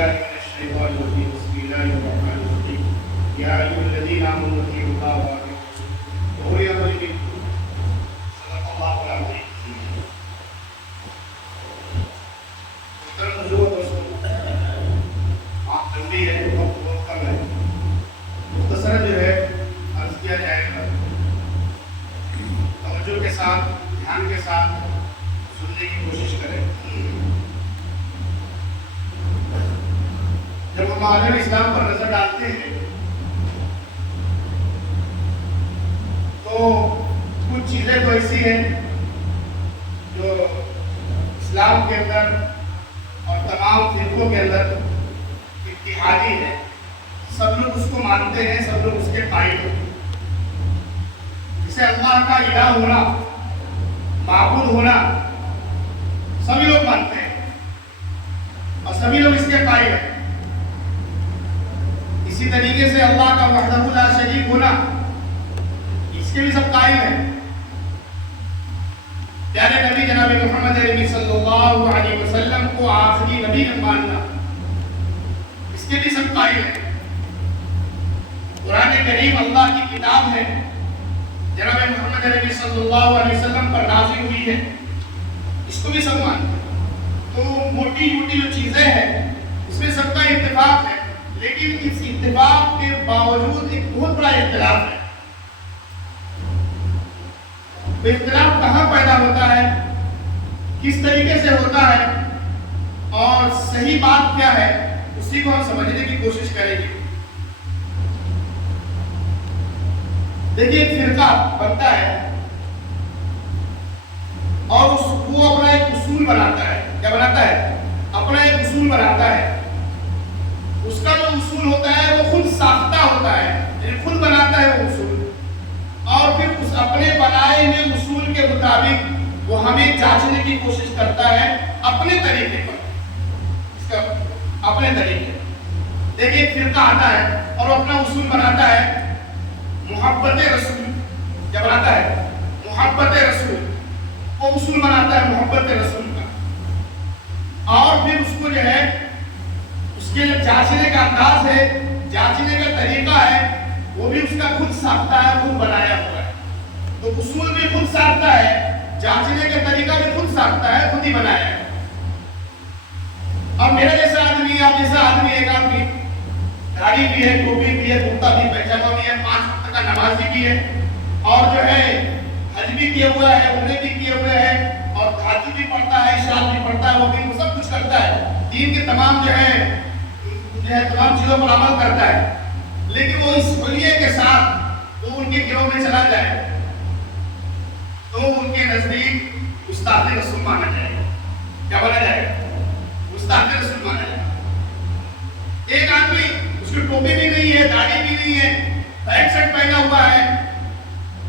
بالله من الشيطان الرجيم بسم الله الرحمن الرحيم يا أيها الذين آمنوا اطيعوا الله وأطيعوا الرسول وأولي الأمر منكم صدق الله العظيم. محترم حضور دوستوں، آپ جلدی ہے وقت بہت کم ہے، مختصر جو ہے عرض کیا جائے گا، توجہ کے ساتھ دھیان کے ساتھ سننے کی کوشش کریں. جب ہم عالم اسلام پر نظر ڈالتے ہیں تو کچھ چیزیں تو ایسی ہیں جو اسلام کے اندر اور تمام فرقوں کے اندر اتحادی ہے، سب لوگ اس کو مانتے ہیں، سب لوگ اس کے قائل ہیں. جسے اللہ کا الہ ہونا، معبود ہونا سبھی لوگ مانتے ہیں اور سبھی لوگ اس کے قائل ہیں. اسی طریقے سے اللہ کا وحدہ لا شریک ہونا، اس کے بھی سب قائل ہیں. پیارے نبی جناب محمد عربی صلی اللہ علیہ وسلم کو آخری نبی ماننا، اس کے بھی سب قائل ہیں. قرآن کریم اللہ کی کتاب ہے، جناب محمد عربی صلی اللہ علیہ وسلم پر نازل ہوئی ہے، اس کو بھی سب مانتے ہیں. تو موٹی موٹی جو چیزیں ہیں اس میں سب کا اتفاق ہے، لیکن اس اتفاق کے باوجود ایک بہت بڑا اختلاف ہے. تو اختلاف کہاں پیدا ہوتا ہے، کس طریقے سے ہوتا ہے اور صحیح بات کیا ہے، اسی کو ہم سمجھنے کی کوشش کریں گے. دیکھیے ایک فرقہ بنتا ہے اور وہ اپنا ایک اصول بناتا ہے. کیا بناتا ہے؟ اپنا ایک اصول بناتا ہے. اس کا جو اصول ہوتا ہے وہ خود ساختہ ہوتا ہے، یعنی خود بناتا ہے وہ اصول، اور پھر اس اپنے بنائے ہوئے اصول کے مطابق وہ ہمیں جانچنے کی کوشش کرتا ہے اپنے طریقے پر، اس کا اپنے طریقے. دیکھیے ایک فرقہ آتا ہے اور وہ اپنا اصول بناتا ہے محبت رسول. کیا بناتا ہے؟ محبت رسول. وہ اصول بناتا ہے محبت رسول کا، اور پھر اس کو جو ہے اس کے جانچنے کا انداز ہے، جانچنے کا طریقہ ہے، وہ بھی اس کا خود ساختہ ہے، خود بنایا ہوا ہے. تو اصول بھی خود ساختہ ہے، جانچنے کا طریقہ بھی خود ساختہ ہے، خود ہی بنایا ہے. اب میرا جیسا آدمی ہے، آپ جیسا آدمی، ایک آدمی داڑھی بھی ہے، ٹوپی بھی ہے، کرتا بھی، پیجامہ بھی ہے، 5 وقت کا نمازی بھی ہے، اور جو ہے حج بھی کیا ہوا ہے، عمرے بھی کیے ہوئے ہیں، اور تہجد بھی پڑھتا ہے، عشاء بھی پڑھتا ہے، وہ بھی سب کچھ کرتا ہے، دین کے تمام جو ہے تمام چیزوں پر عمل کرتا ہے. لیکن وہ اس حلیے کے ساتھ وہ ان کے گروہ میں چلا جائے تو ان کے نزدیک استاد رسول مانا جائے گا. کیا بنا جائے گا؟ استاد رسول مانا جائے گا. ایک آدمی اس کی ٹوپی بھی نہیں ہے، داڑھی بھی نہیں ہے، بیک سیٹ پہنا ہوا ہے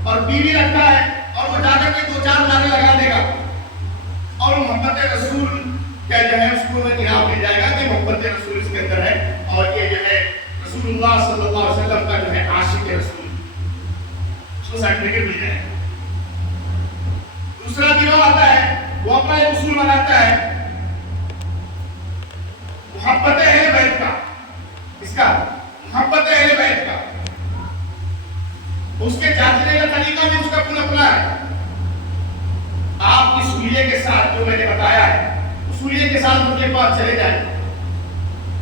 اور بیوی رکھتا ہے، اور وہ جا کر کے 2-4 نعرے لگا دے گا اور محبت رسول کیا جو ہے اس کو انعام دیا جائے گا کہ محبت رسول اس کے اندر ہے، اور یہ جو ہے رسول اللہ صلی اللہ علیہ وسلم کا جو ہے عاشق رسول، اس کو سرٹیفکیٹ مل جائے گا. دوسرا گروہ آتا ہے، وہ اپنا ایک اصول بناتا ہے محبت اہل بیت کا. اس کا محبت اہل بیت کا، اس کے جانچنے کا طریقہ بھی اس کا خود اپنا ہے. آپ اس حلیے کے ساتھ جو میں نے بتایا ہے، اس حلیے کے ساتھ ان کے پاس چلے جائیں،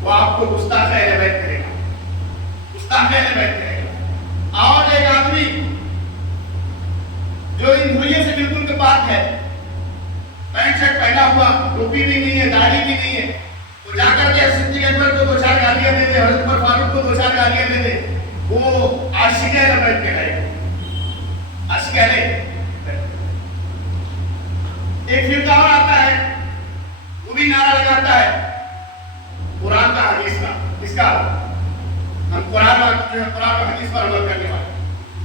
وہ آپ کو گستاخ اہل بیت کرے گا، گستاخ اہل بیت کرے گا. اور ایک آدمی جو ان حلیے سے بالکل کے پاک ہے، پینٹ شرٹ پہنا ہوا، ٹوپی بھی نہیں ہے، داڑھی بھی نہیں ہے، تو جا کر کے صدیق اکبر کو 2-4 گالیاں دے دے، حضرت عمر فاروق کو 2-4 گالیاں دے دے، وہ عاشق اہل بیت کہلائے گا. عاشق اہل. ایک فرقہ اور آتا ہے، وہ بھی نعرہ لگاتا ہے قرآن کا حدیث کا. اس کا ہم قرآن اور حدیث پر عمل کرنے والے،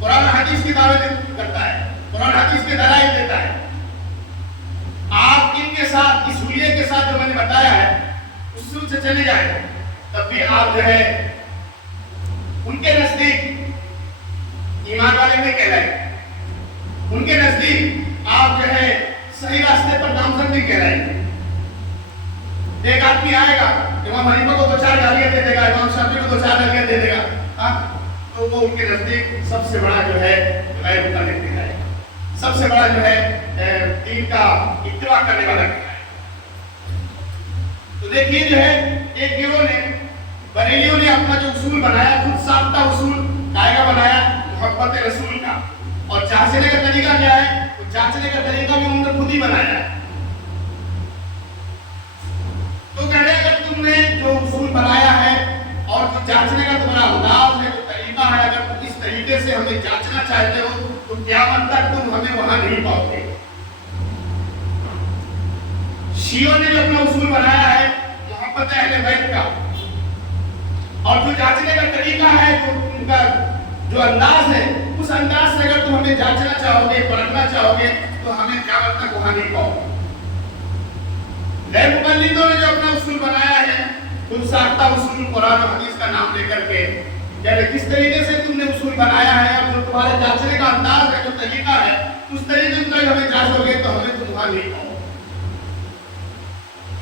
قرآن حدیث کی دعوت کرتا ہے، قرآن حدیث کے دلائل دیتا ہے. آپ ان کے ساتھ، اس حلیے کے ساتھ جو میں نے بتایا ہے اصول سے چلے جائیں، تب بھی آپ جو ہے ان کے نزدیک ایمان والے نہیں کہلائے، ان کے نزدیک آپ جو ہے صحیح راستے پر نامزد نہیں کہلائیں گے. ایک آدمی آئے گا امام حنیفہ کو 2-4 گالیاں دے دے گا, امام شافعی کو 2-4 گالیاں دے دے گا, تو وہ ان کے نزدیک سب سے بڑا جو ہے غیر متعلق دکھائے گا, سب سے بڑا جو ہے دین کا اتباع کرنے والا دکھائے گا. تو دیکھیے جو ہے ایک گروہ نے, بریلیوں نے اپنا جو اصول بنایا, خود ساختہ اصول قاعدہ بنایا محبت رسول کا, اور جانچنے کا طریقہ کیا ہے, وہ جانچنے کا طریقہ بھی انہوں نے خود ہی بنایا ہے. تو کہہ رہے ہیں اگر تم نے جو اصول بنایا ہے اور جو جانچنے کا تمہارا انداز ہے, جو طریقہ ہے, اگر تم اس طریقے سے ہمیں جانچنا چاہتے ہو تو قیامت تک تم ہمیں وہاں نہیں پاؤ گے. شیعوں نے جو اپنا اصول بنایا ہے محبت اہل بیت کا, اور جو جانچنے کا طریقہ ہے, جو ان کا جو انداز ہے, اس انداز سے اگر تم ہمیں جانچنا چاہو گے, پرکھنا چاہو گے تو ہمیں قیامت تک وہاں نہیں پاؤ گے. غیر مقلدوں نے جو اپنا اصول بنایا ہے خود ساختہ اصول قرآن و حدیث کا نام لے کر کے, یعنی کس طریقے سے تم نے اصول بنایا ہے اور جو تمہارے جانچنے کا انداز ہے, جو طریقہ ہے, اس طریقے سے تم ہمیں جانچو گے تو ہمیں تم وہاں نہیں پاؤ.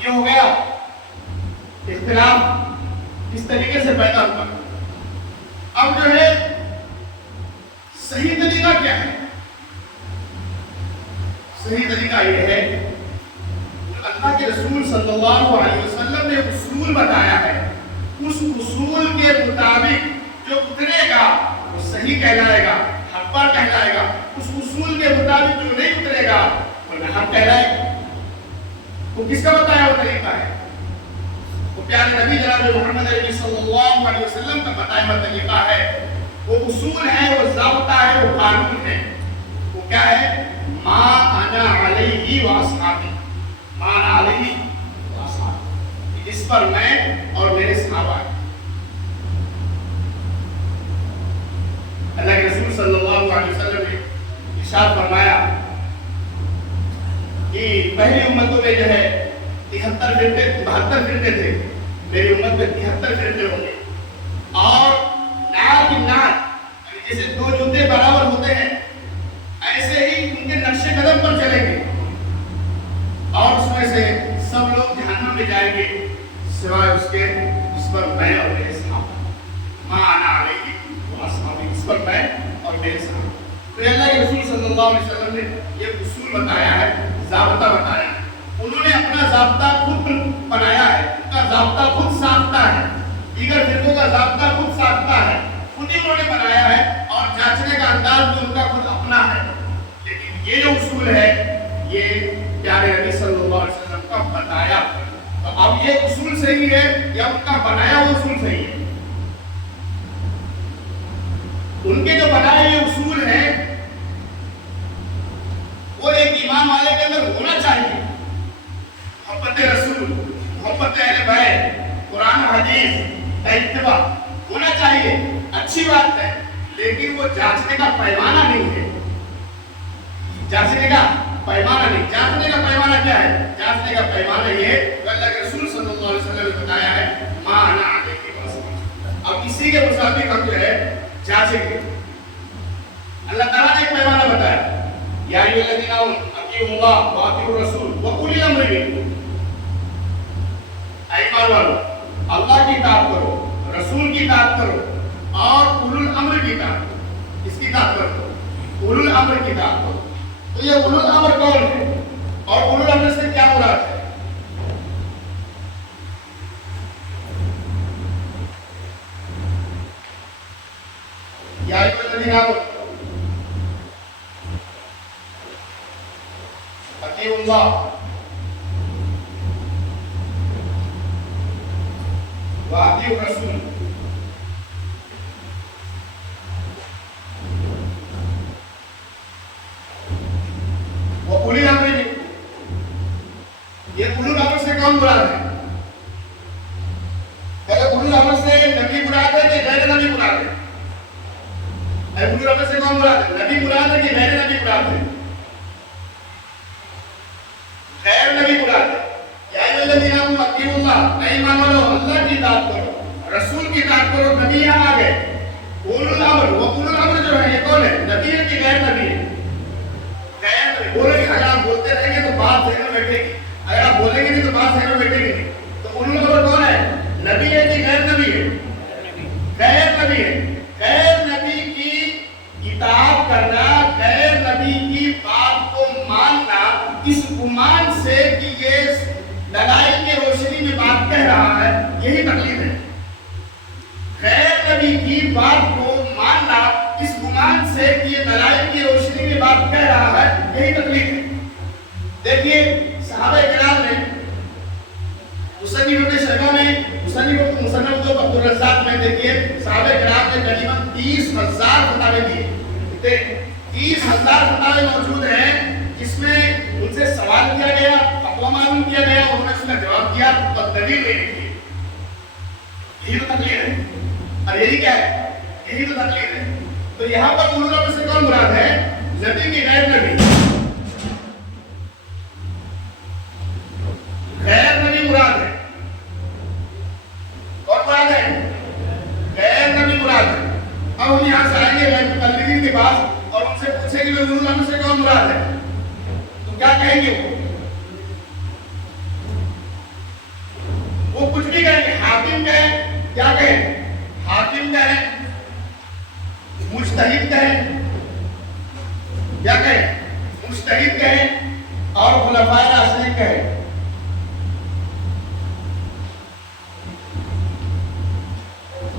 یہ ہو گیا اختلاف اس طریقے سے پیدا ہوا. اب جو ہے صحیح طریقہ کیا ہے؟ صحیح طریقہ یہ ہے اللہ کے رسول صلی اللہ علیہ وسلم نے اصول بتایا ہے, اس اصول کے مطابق جو اترے گا وہ صحیح کہلائے گا, حق پر کہلائے گا. اس اصول کے مطابق جو نہیں اترے گا وہ ناحق کہلائے گا. وہ کس کا بتایا وہ طریقہ ہے؟ وہ پیارے نبی جناب محمد عربی صلی اللہ علیہ وسلم کا بتایا ہوا طریقہ ہے. وہ اصول ہے, وہ ضابطہ ہے, وہ قانون ہے. وہ کیا ہے؟ ما انا علیہ واصحابی, اس پر میں اور میرے صحابہ ہیں. اللہ کے رسول صلی اللہ علیہ وسلم نے ارشاد فرمایا کہ پہلی امتوں میں جو ہے 72 فرقے تھے, میری امت میں 73 فرقے ہوں گے. اور نعل کی نعل, جیسے 2 جوتے برابر ہوتے ہیں ایسے ہی ان کے نقش قدم پر چلیں گے, اور اس میں سے سب لوگ جہنم میں جائیں گے سوائے اس کے جس پر میں اور میرے صحابہ, ما انا علیہ واصحابی, اس پر میں اور میرے صحابہ. تو اللہ کے رسول صلی اللہ علیہ وسلم نے یہ اصول بتایا ہے, ضابطہ بتایا ہے. انہوں نے اپنا ضابطہ خود بنایا ہے, ان کا ضابطہ خود ساختہ ہے, دیگر فرقوں کا ضابطہ خود ساختہ ہے, خود ہی انہوں نے بنایا ہے, اور جانچنے کا انداز بھی ان کا خود اپنا ہے. لیکن یہ جو اصول ہے یہ پیارے نبی صلی اللہ علیہ وسلم کا بتایا. اب یہ اصول صحیح ہے یا ان کا بنایا وہ اصول صحیح ہے؟ ان کے جو بنائے ہوئے اصول ہیں وہ ایک ایمان والے کے اندر ہونا چاہیے. محبت رسول, محبت اہل بیت, قرآن و حدیث کا اتباع ہونا چاہیے, اچھی بات ہے, لیکن وہ جانچنے کا پیمانہ نہیں ہے. جانچنے کا پیمانہ نہیں. جانچنے کا پیمانہ کیا ہے؟ جانچنے کا پیمانہ یہ ہے کہ اللہ کے رسول صلی اللہ علیہ وسلم نے بتایا ہے ما انا علیہ واصحابی. اب اسی کے مطابق ہم جو ہے جانچیں گے. اللہ تعالیٰ نے ایک پیمانہ بتایا, یا ایھا الذین آمنوا اطیعوا اللہ واطیعوا الرسول واولی الامر منکم. اے ایمان والو, اللہ کی اطاعت کرو, رسول کی اطاعت کرو, اور اولو الامر کی اطاعت کرو. اس کی اطاعت کرو, اولو الامر کی اطاعت کرو. تو یہ اولو الامر کون ہے اور اولو الامر سے کیا مراد ہے؟ یا ایھا الذین آمنوا اطیعوا اللہ واطیعوا الرسول. یہ اولو الامر سے کون مراد ہے؟ اولو الامر سے نبی مراد ہے کہ غیر نبی مراد ہے؟ اولو الامر سے کون مراد ہے؟ نبی مراد ہے کہ غیر نبی مراد ہے؟ غیر نبی مراد ہے. یا ایھا الذین آمنوا اطیعوا اللہ, اے ایمان والو اللہ کی اطاعت کرو, رسول کی اطاعت کرو. نبی یہاں آ گئے. اولو الامر, وہ اولو الامر جو ہے یہ کون ہے؟ نبی ہے کہ غیر نبی ہے؟ غیر نبی. بولے کہ اگر آپ بولتے رہیں گے تو بات ذہن میں بیٹھے گی, اگر آپ بولیں گے نہیں تو بات ذہن میں بیٹھے گی نہیں. اولو الامر کون ہے؟ نبی ہے کہ غیر نبی ہے؟ غیر نبی ہے. غیر نبی کی اطاعت کرنا، غیر نبی کی بات کو ماننا اس گمان سے کہ یہ دلائل کی روشنی میں بات کہہ رہا ہے، یہی تقلید ہے. غیر نبی کی بات کو ماننا اس گمان سے کہ یہ دلائل کی روشنی میں بات کہہ رہا ہے، یہی تقلید ہے. دیکھیے صحابہ کرام نے مصنف شرح میں مصنف عبد الرزاق میں دیکھیے صحابہ کرام نے تقریباً 30,000 فتاوے دیے. 30,000 فتاوے موجود ہیں جس میں ان سے سوال کیا گیا، فتویٰ معلوم کیا گیا، انہوں نے اس کا جواب دیا اور دلیل نہیں دی. یہی تو تقلید ہے. اور یہی کیا ہے؟ یہی تو تقلید ہے. تو یہاں پر اولو الامر سے کون مراد ہے؟ نبی کی غیر نبی. غیر نبی مراد ہے. کون مراد ہے؟ غیر نبی مراد ہے. اب ہم یہاں سے آئیں گے غیر مقلدین کے پاس اور ان سے پوچھیں گے اولو الامر سے کون مراد ہے، تو کیا کہیں گے؟ وہ کچھ بھی کہیں گے. حاکم کہیں، کیا کہیں؟ حاکم کہیں، مجتہد کہیں، کیا کہیں؟ مجتہد کہیں اور خلفائے راشدین کہیں.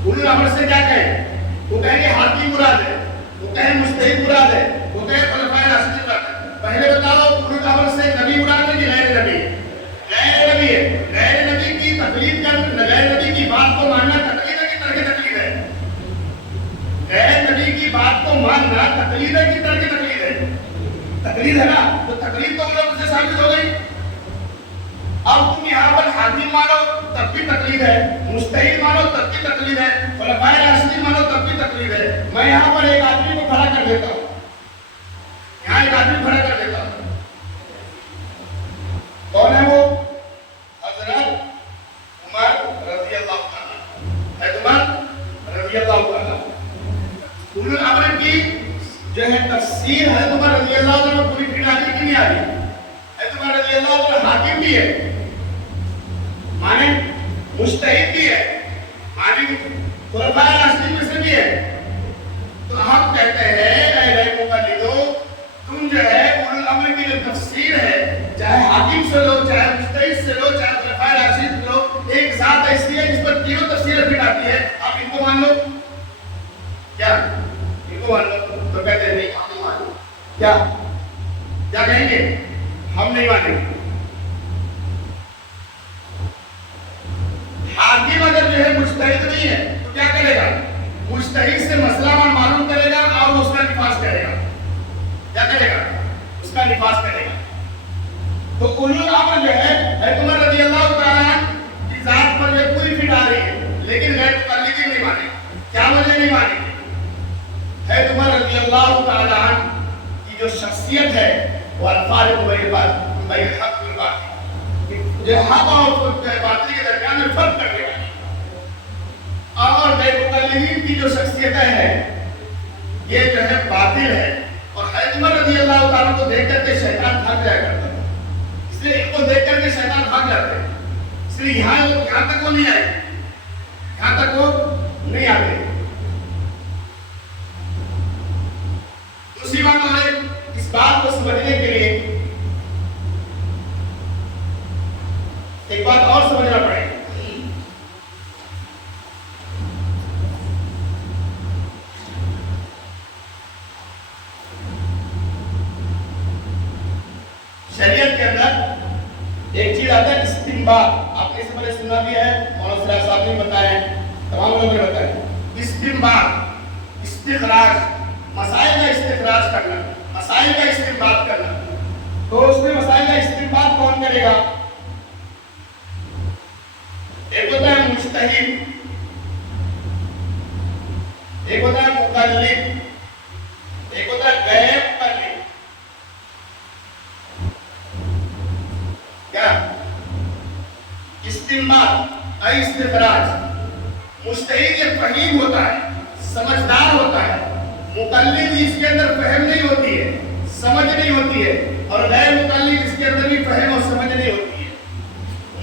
اولو الامر سے کیا کہیں؟ وہ کہیں گے حاکم مراد ہے، وہ کہیں مجتہد مراد ہے، وہ کہیں خلفائے راشدین مراد ہے. پہلے بتاؤ اولو الامر سے نبی مراد ہے کہ غیر نبی؟ غیر نبی ہے. غیر نبی کی تقلید کرنا، غیر نبی کی بات کو ماننا تقلید ہے کہ ترک تقلید ہے؟ غیر نبی کی بات کو ماننا تقلید ہے کہ ترک تقلید ہے؟ تقلید ہے نا. تو تقلید تو اولو الامر سے ثابت ہو گئی. اب تم یہاں پر حاکم مانو تب بھی تقلید ہے، مجتہد مانو تب بھی تقلید ہے، خلفائے راشدین مانو تب بھی تقلید ہے. میں یہاں پر ایک آدمی کو کھڑا کر دیتا ہوں، یہاں ایک آدمی کھڑا کر دیتا ہوں. کون ہے وہ؟ حضرت عمر رضی اللہ عنہ. حضرت عمر رضی اللہ عنہ. اولو الامر کی جو ہے تفسیر حضرت عمر رضی اللہ عنہ پوری پھیلانے کی نہیں آ رہی. حضرت عمر رضی اللہ عنہ حاکم بھی ہے، مانے مجتہد بھی ہے، مانے خلفائے راشدین میں سے بھی ہے. تو ہم کہتے ہیں اے مقلدو، تم جو ہے اولو الامر کی جو تفسیر ہے، چاہے حاکم سے لو، چاہے مجتہد سے لو، چاہے خلفائے راشدین سے لو، ایک ذات ایسی ہے جس پر تینوں تفسیریں پھٹ آتی ہے. آپ ان کو مان لو، کیا ان کو مان لو؟ تو کہتے ہیں نہیں ہم نہیں مان لو. کیا کیا کہیں گے؟ ہم نہیں مانیں گے. حاکم اگر جو ہے مجتہد نہیں ہے تو کیا کرے گا؟ مجتہد سے مسئلہ معلوم کرے گا اور اس کا نفاذ کرے گا. کیا کرے گا؟ اس کا نفاذ کرے گا. تو اولو الامر جو ہے حضرت عمر رضی اللہ تعالیٰ عنہ کی ذات پر یہ پوری فٹ آ رہی ہے، لیکن غیر مقلدین نہیں مانے. کیا وجہ نہیں مانیں گے؟ حضرت عمر رضی اللہ تعالیٰ عنہ کی جو شخصیت ہے وہ الفارق بین الحق والباطل، جو حق اور باطل کے درمیان میں فرق کرنے والی. اور غیر مقلدین کی جو شخصیتیں ہیں یہ جو ہے باطل ہے. اور حضرت عمر رضی اللہ تعالیٰ کو دیکھ کر کے شیطان بھاگ جایا کرتا تھا، اس لیے ان کو دیکھ کر کے شیطان بھاگ جاتے ہیں. اس لیے یہاں تک وہ نہیں آئے، یہاں تک وہ نہیں آتے. دوسری بات اور اس بات کو سمجھنے کے لیے ایک بات اور سمجھنا پڑے گا. شریعت کے اندر ایک چیز آتا ہے استنباط. آپ نے اس سے پہلے سنا بھی ہے، مولانا صلاح صاحب نے بتایا، تمام لوگوں نے بتایا. استنباط، استخراج، مسائل کا استخراج کرنا، مسائل کا استنباط کرنا. تو اس میں مسائل کا استنباط کون کرے گا؟ ایک ہوتا ہے مجتہد، ایک ہوتا ہے مقلد، ایک ہوتا ہے غیر مقلد. کیا؟ استنباط، استخراج. مجتہد یہ فہیم ہوتا ہے، سمجھدار ہوتا ہے. مقلد اس کے اندر فہم نہیں ہوتی ہے، سمجھ نہیں ہوتی ہے. اور غیر مقلد اس کے اندر بھی فہم اور سمجھ نہیں ہوتی ہے.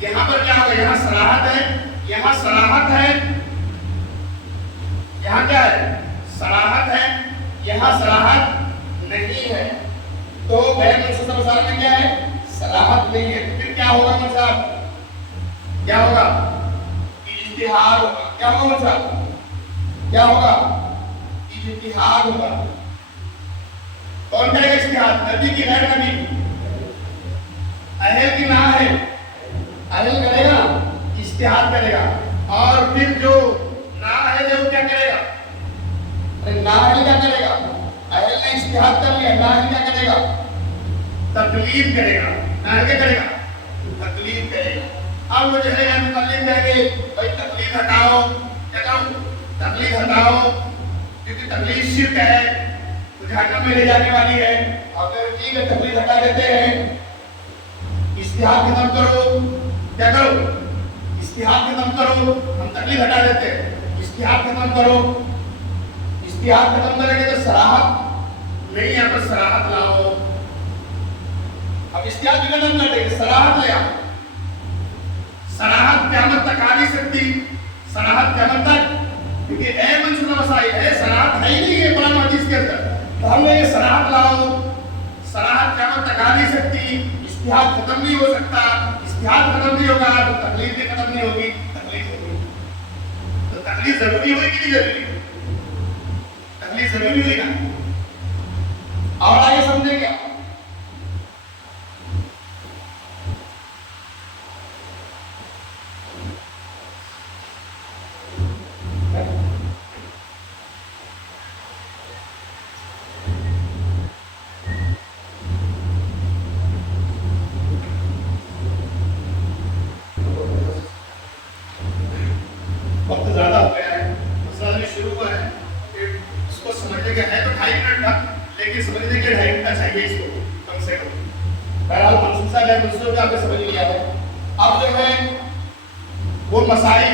یہاں پر کیا ہوگا؟ یہاں صراحت ہے، یہاں صراحت ہے، یہاں کیا ہے؟ صراحت ہے، یہاں صراحت نہیں ہے، تو غیر منصوصہ مسائل میں کیا ہے؟ صراحت نہیں ہے، پھر کیا ہوگا مولانا صاحب؟ کیا ہوگا؟ اجتہاد ہوگا۔ کیا ہوگا مولانا صاحب؟ کیا ہوگا؟ اجتہاد ہوگا۔ کون کرے گا اجتہاد؟ نبی کی غیر نبی؟ اہل کی نااہل؟ اہل کرے گا، اجتہاد کرے گا، اور پھر جو نااہل ہے وہ کیا کرے گا؟ نااہل کیا کرے گا؟ اہل نے اجتہاد کر لیا، نااہل کیا کرے گا؟ تقلید کرے گا۔ نااہل کیا کرے گا؟ تقلید کرے گا۔ اب وہ جو ہے مقلد کہیں گے بھائی تقلید ہٹاؤ، کیا کرو؟ تقلید ہٹاؤ، کیونکہ تقلید شرک ہے، تو جہنم میں لے جانے والی ہے، اور پھر ٹھیک ہے تقلید ہٹا دیتے ہیں، اجتہاد ختم کرو، کیا کرو؟ اجتہاد ختم کرو، ہم تقلید ہٹا دیتے ہیں، اجتہاد ختم کرو، اجتہاد ختم کریں گے تو صراحت نہیں، یہاں پر صراحت لاؤ۔ اب اجتہاد بھی ختم کر دیں گے، صراحت لے آؤ۔ صراحت قیامت تک آ نہیں سکتی، صراحت قیامت تک، کیونکہ اے منصوبہ مسائل ہے، صراحت ہے ہی نہیں ہے قرآن حدیث کے اندر، تو ہم نے یہ صراحت لاؤ۔ صراحت قیامت تک آ نہیں سکتی، اجتہاد ختم نہیں ہو سکتا، اجتہاد ختم نہیں ہوگا تو تقلید بھی ختم نہیں ہوگی، تقلید ہوگی، تو تقلید ضروری ہوئی کہ نہیں ضروری؟ تقلید ضروری ہوئی نا؟ اور آگے سمجھیں گے وقت زیادہ ہو گیا ہے، مسئلہ بھی شروع ہوا ہے، اس کو سمجھنے کے ہے تو 2.5 منٹ تھا، لیکن سمجھنے کے 2.5 منٹ چاہیے اس کو کم سے کم۔ بہرحال منصوصہ غیر منصوصہ بھی آپ نے سمجھ لیا ہے۔ اب جو ہے وہ مسائل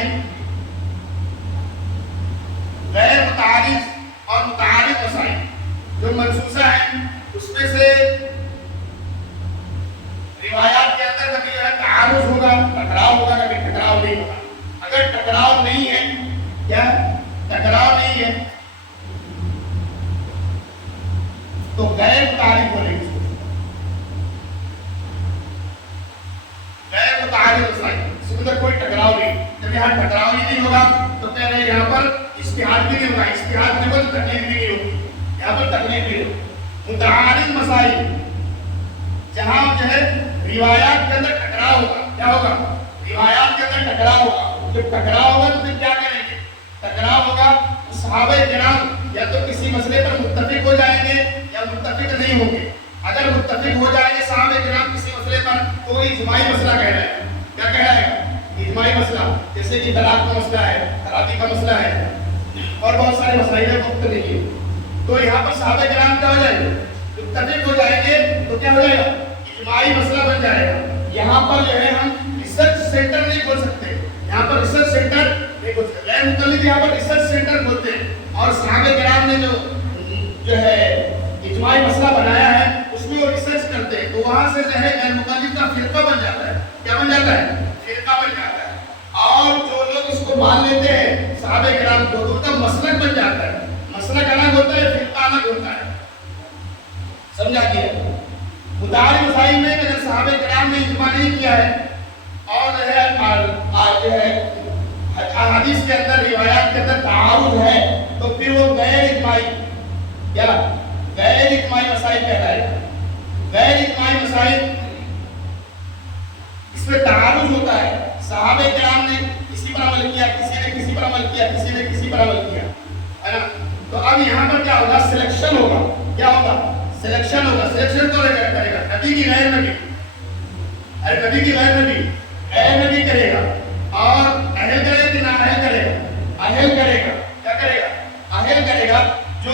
غیر متعارف اور متعارف مسائل جو منصوصہ ہیں، اس میں سے روایات کے اندر کبھی جو ہے تعارض ہوگا، ٹکراؤ ہوگا، کبھی ٹکراؤ نہیں ہوگا۔ اگر ٹکراؤ نہیں ہے، کیا ٹکراؤ نہیں ہے تو غیر متعارف بولیں گے، غیر متعارف مسائل اس کے اندر کوئی ٹکراؤ نہیں۔ جب یہاں ٹکراؤ ہی نہیں ہوگا تو کہہ رہے ہیں یہاں پر اجتہاد بھی نہیں ہوگا، اجتہاد نہیں ہوگا تو تقلید بھی نہیں ہوگی، یہاں پر تقلید بھی ہوگی۔ متعارف مسائل جہاں جو ہے روایات کے اندر ٹکراؤ ہوگا، کیا ہوگا؟ روایات کے اندر ٹکراؤ ہوگا۔ جب ٹکراؤ ہوگا تو پھر کیا کریں گے؟ ٹکراؤ ہوگا تو صحابہ کرام یا تو کسی مسئلے پر متفق ہو جائیں گے یا متفق نہیں ہوں گے۔ اگر متفق ہو جائیں گے صحابہ کرام کسی مسئلے پر تو وہ اجماعی مسئلہ کہلائے گا۔ کیا کہلائے گا؟ اجماعی مسئلہ، جیسے کہ طلاق کا مسئلہ ہے، طلاق کا مسئلہ ہے، اور بہت سارے مسائل ہیں وقت نہیں ہے، تو یہاں پر صحابہ کرام کیا ہو جائیں گے؟ متفق ہو جائیں گے تو کیا ہو جائے گا؟ اجماعی مسئلہ بن جائے گا۔ یہاں پر جو ہے ہم ریسرچ سینٹر نہیں کھول سکتے، یہاں پر ریسرچ سینٹر نہیں کھول سکتے، غیر مقلد یہاں پر ریسرچ سینٹر کھولتے ہیں، اور صحابہ کرام نے جو ہے اجماعی مسئلہ بنایا ہے اس میں وہ ریسرچ کرتے ہیں، تو وہاں سے جو ہے غیر مقلد کا فرقہ بن جاتا ہے۔ کیا بن جاتا ہے؟ فرقہ بن جاتا ہے، اور جو لوگ اس کو مان لیتے ہیں صحابہ کرام کو تو ان کا مسلک بن جاتا ہے۔ مسلک الگ ہوتا ہے، فرقہ الگ ہوتا ہے، سمجھا گیا؟ متعارف مسائل میں اگر صحابہ کرام نے اجماع نہیں کیا ہے اور جو ہے حدیث کے اندر روایات کے اندر تعارض ہے تو پھر وہ غیر اجماعی، کیا غیر اجماعی مسائل کہلائے گا۔ غیر اجماعی مسائل اس میں تعارض ہوتا ہے، صحابہ کرام نے کسی پر عمل کیا، کسی نے کسی پر عمل کیا، کسی نے کسی پر عمل کیا، ہے نا؟ تو اب یہاں پر کیا ہوگا؟ سلیکشن ہوگا۔ کیا ہوگا؟ سلیکشن ہوگا۔ سلیکشن کون کرے گا؟ نبی کی غیر نبی، ارے نبی کی غیر نبی، غیر نبی کرے گا، اور اہل کرے کہ نااہل کرے گا؟ اہل کرے گا۔ کیا کرے گا؟ اہل کرے گا۔ جو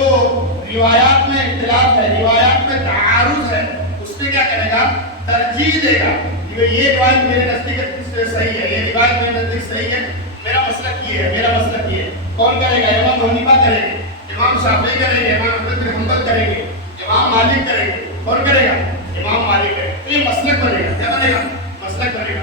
روایات میں اختلاف ہے، روایات میں تعارض ہے، اس میں کیا کرے گا؟ ترجیح دے گا کہ یہ روایت میرے نزدیک صحیح ہے، یہ روایت میرے نزدیک صحیح ہے، میرا مسلک یہ ہے، میرا مسلک یہ ہے۔ کون کرے گا؟ امام حنیفہ کریں گے، امام شافعی کریں گے، امام احمد بن حنبل کریں گے، امام مالک کریں گے۔ کون کرے گا؟ امام مالک کرے گا۔ تو یہ مسلک بنے گا۔ کیا بنے گا؟ مسلک بنے گا۔